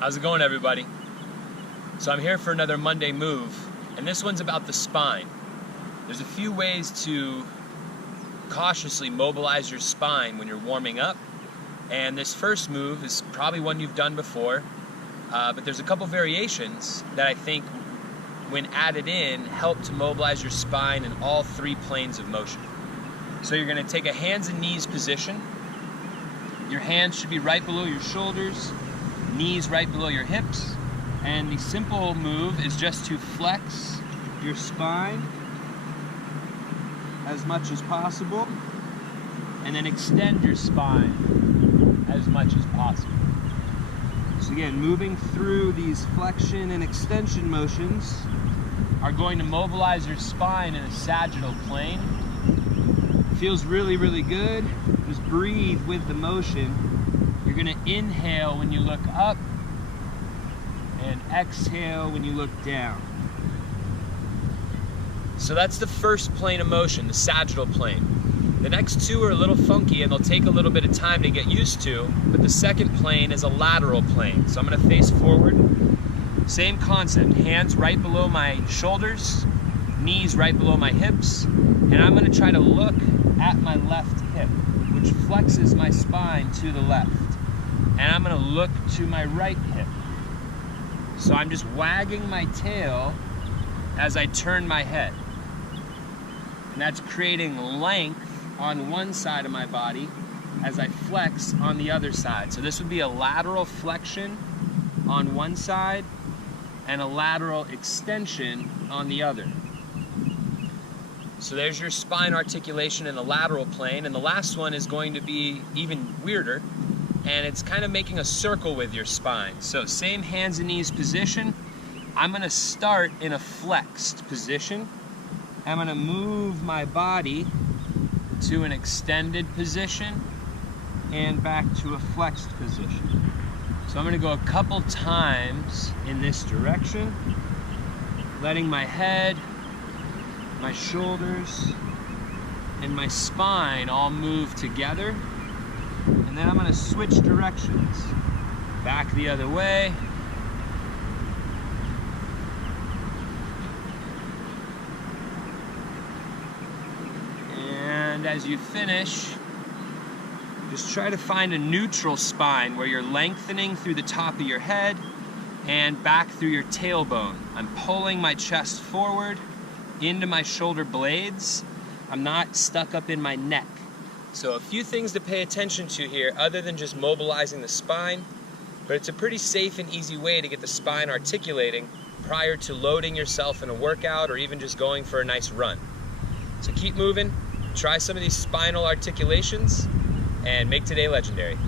How's it going, everybody? So I'm here for another Monday move, and this one's about the spine. There's a few ways to cautiously mobilize your spine when you're warming up, and this first move is probably one you've done before, but there's a couple variations that I think, when added in, help to mobilize your spine in all three planes of motion. So you're going to take a hands and knees position. Your hands should be right below your shoulders, knees right below your hips, and the simple move is just to flex your spine as much as possible and then extend your spine as much as possible. So again, moving through these flexion and extension motions are going to mobilize your spine in a sagittal plane. Feels really, really good. Just breathe with the motion. You're going to inhale when you look up and exhale when you look down. So that's the first plane of motion, the sagittal plane. The next two are a little funky and they'll take a little bit of time to get used to, but the second plane is a lateral plane. So I'm going to face forward. Same concept, hands right below my shoulders, knees right below my hips, and I'm going to try to look at my left hip, which flexes my spine to the left. And I'm going to look to my right hip. So I'm just wagging my tail as I turn my head. And that's creating length on one side of my body as I flex on the other side. So this would be a lateral flexion on one side and a lateral extension on the other. So there's your spine articulation in the lateral plane, and the last one is going to be even weirder, and it's kind of making a circle with your spine. So same hands and knees position. I'm going to start in a flexed position. I'm going to move my body to an extended position and back to a flexed position. So I'm going to go a couple times in this direction, letting my head, my shoulders, and my spine all move together. And then I'm going to switch directions. Back the other way. And as you finish, just try to find a neutral spine where you're lengthening through the top of your head and back through your tailbone. I'm pulling my chest forward into my shoulder blades. I'm not stuck up in my neck. So a few things to pay attention to here other than just mobilizing the spine, but it's a pretty safe and easy way to get the spine articulating prior to loading yourself in a workout or even just going for a nice run. So keep moving, try some of these spinal articulations, and make today legendary.